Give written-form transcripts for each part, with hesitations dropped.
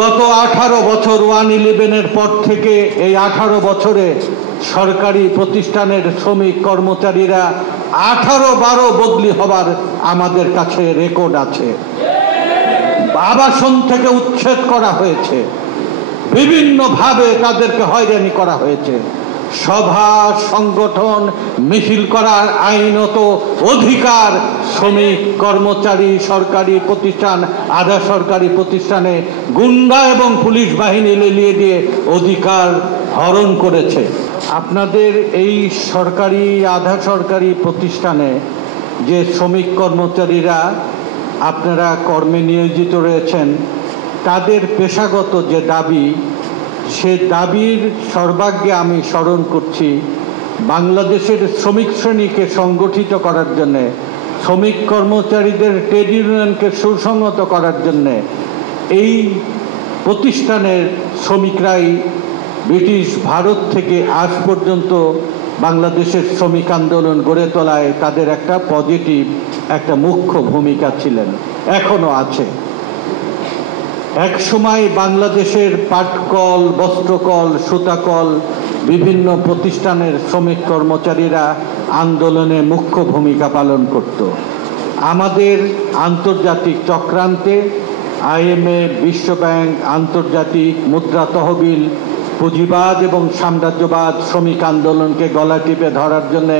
গত 18 বছর 111-এর পর থেকে এই 18 বছরে সরকারি প্রতিষ্ঠানের শ্রমিক কর্মচারীরা 18-12 বদলি হবার আমাদের কাছে রেকর্ড আছে। আবাসন থেকে উচ্ছেদ করা হয়েছে, বিভিন্নভাবে তাদেরকে হয়রানি করা হয়েছে। সভা সংগঠন মিছিল করার আইনত অধিকার শ্রমিক কর্মচারী সরকারি প্রতিষ্ঠান আধা সরকারি প্রতিষ্ঠানে গুন্ডা এবং পুলিশ বাহিনী লেলিয়ে দিয়ে অধিকার হরণ করেছে। আপনাদের এই সরকারি আধা সরকারি প্রতিষ্ঠানে যে শ্রমিক কর্মচারীরা আপনারা কর্মে নিয়োজিত রয়েছেন, তাদের পেশাগত যে দাবি, সে দাবির সর্বাগ্রে আমি স্মরণ করছি বাংলাদেশের শ্রমিক শ্রেণীকে সংগঠিত করার জন্যে, শ্রমিক কর্মচারীদের ট্রেড ইউনিয়নকে সুসংহত করার জন্যে এই প্রতিষ্ঠানের শ্রমিকরাই ব্রিটিশ ভারত থেকে আজ পর্যন্ত বাংলাদেশের শ্রমিক আন্দোলন গড়ে তোলায় তাদের একটা পজিটিভ একটা মুখ্য ভূমিকা ছিলেন, এখনো আছে। এক সময় বাংলাদেশের পাটকল, বস্ত্রকল, সুতাকল বিভিন্ন প্রতিষ্ঠানের শ্রমিক কর্মচারীরা আন্দোলনে মুখ্য ভূমিকা পালন করত। আমাদের আন্তর্জাতিক চক্রান্তে IMF, বিশ্বব্যাংক, আন্তর্জাতিক মুদ্রা তহবিল পুঁজিবাদ এবং সাম্রাজ্যবাদ শ্রমিক আন্দোলনকে গলা টিপে ধরার জন্যে,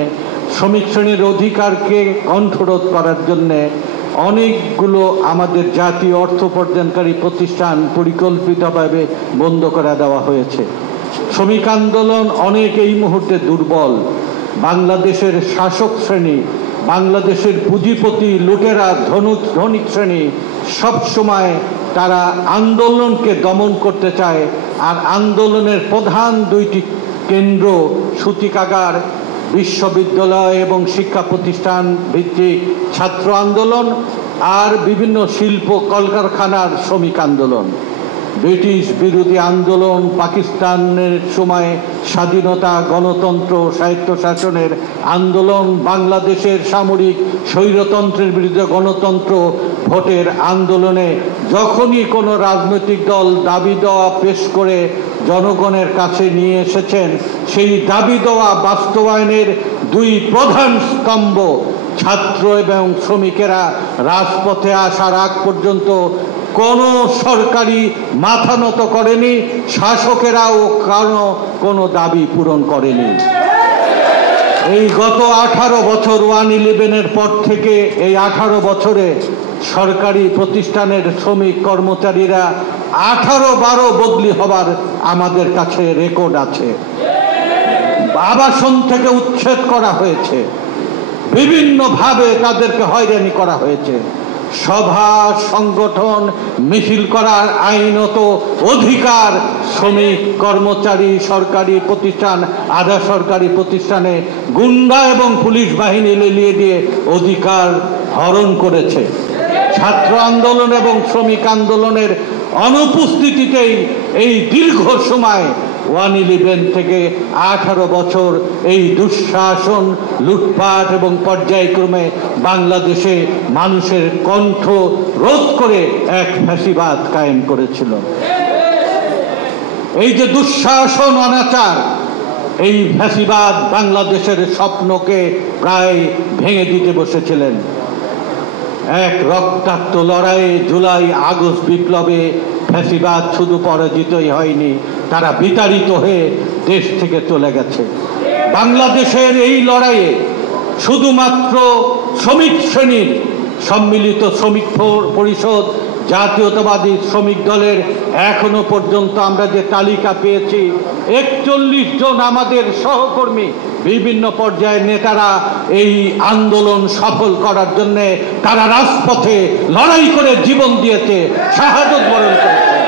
শ্রমিক শ্রেণীর অধিকারকে কণ্ঠরোধ করার জন্যে অনেকগুলো আমাদের জাতীয় অর্থ উপার্জনকারী প্রতিষ্ঠান পরিকল্পিতভাবে বন্ধ করে দেওয়া হয়েছে। শ্রমিক আন্দোলন অনেক এই মুহূর্তে দুর্বল। বাংলাদেশের শাসক শ্রেণী, বাংলাদেশের পুঁজিপতি লুটেরা ধনিক শ্রেণী সবসময় তারা আন্দোলনকে দমন করতে চায়। আর আন্দোলনের প্রধান দুইটি কেন্দ্র সূতিকাগার, বিশ্ববিদ্যালয় এবং শিক্ষা প্রতিষ্ঠান ভিত্তিক ছাত্র আন্দোলন আর বিভিন্ন শিল্প কলকারখানার শ্রমিক আন্দোলন। ব্রিটিশ বিরোধী আন্দোলন, পাকিস্তানের সময় স্বাধীনতা, গণতন্ত্র, স্বায়ত্তশাসনের আন্দোলন, বাংলাদেশের সামরিক স্বৈরতন্ত্রের বিরুদ্ধে গণতন্ত্র ভোটের আন্দোলনে যখনই কোনো রাজনৈতিক দল দাবি দেওয়া পেশ করে জনগণের কাছে নিয়ে এসেছেন, সেই দাবি দেওয়া বাস্তবায়নের দুই প্রধান স্তম্ভ ছাত্র এবং শ্রমিকেরা রাজপথে আসার আগ পর্যন্ত কোনো সরকারি মাথা নত করেনি, শাসকেরাও কোনো দাবি পূরণ করেনি। এই গত 18 বছর 111-এর পর থেকে এই 18 বছরে সরকারি প্রতিষ্ঠানের শ্রমিক কর্মচারীরা 18-12 বদলি হবার আমাদের কাছে রেকর্ড আছে। আবাসন থেকে উচ্ছেদ করা হয়েছে, বিভিন্নভাবে তাদেরকে হয়রানি করা হয়েছে। সভা সংগঠন মিছিল করার আইনত অধিকার শ্রমিক কর্মচারী সরকারি প্রতিষ্ঠান আধা সরকারি প্রতিষ্ঠানে গুন্ডা এবং পুলিশ বাহিনী লেলিয়ে দিয়ে অধিকার হরণ করেছে। ছাত্র আন্দোলন এবং শ্রমিক আন্দোলনের অনুপস্থিতিতেই এই দীর্ঘ সময় 111 থেকে 18 বছর এই দুঃশাসন, লুটপাট এবং পর্যায়ক্রমে বাংলাদেশে মানুষের কণ্ঠ রোধ করে এক ফ্যাসিবাদ কায়েম করেছিল। এই যে দুঃশাসন, অনাচার, এই ফ্যাসিবাদ বাংলাদেশের স্বপ্নকে প্রায় ভেঙে দিতে বসেছিলেন। এক রক্তাক্ত লড়াইয়ে জুলাই আগস্ট বিপ্লবে ফ্যাসিবাদ শুধু পরাজিতই হয়নি, তারা বিতাড়িত হয়ে দেশ থেকে চলে গেছে। বাংলাদেশের এই লড়াইয়ে শুধুমাত্র শ্রমিক শ্রেণীর সম্মিলিত শ্রমিক পরিষদ, জাতীয়তাবাদী শ্রমিক দলের এখনো পর্যন্ত আমরা যে তালিকা পেয়েছি 41 জন আমাদের সহকর্মী, বিভিন্ন পর্যায়ের নেতারা এই আন্দোলন সফল করার জন্যে তারা রাজপথে লড়াই করে জীবন দিয়েছে, শাহাদত বরণ করেছে।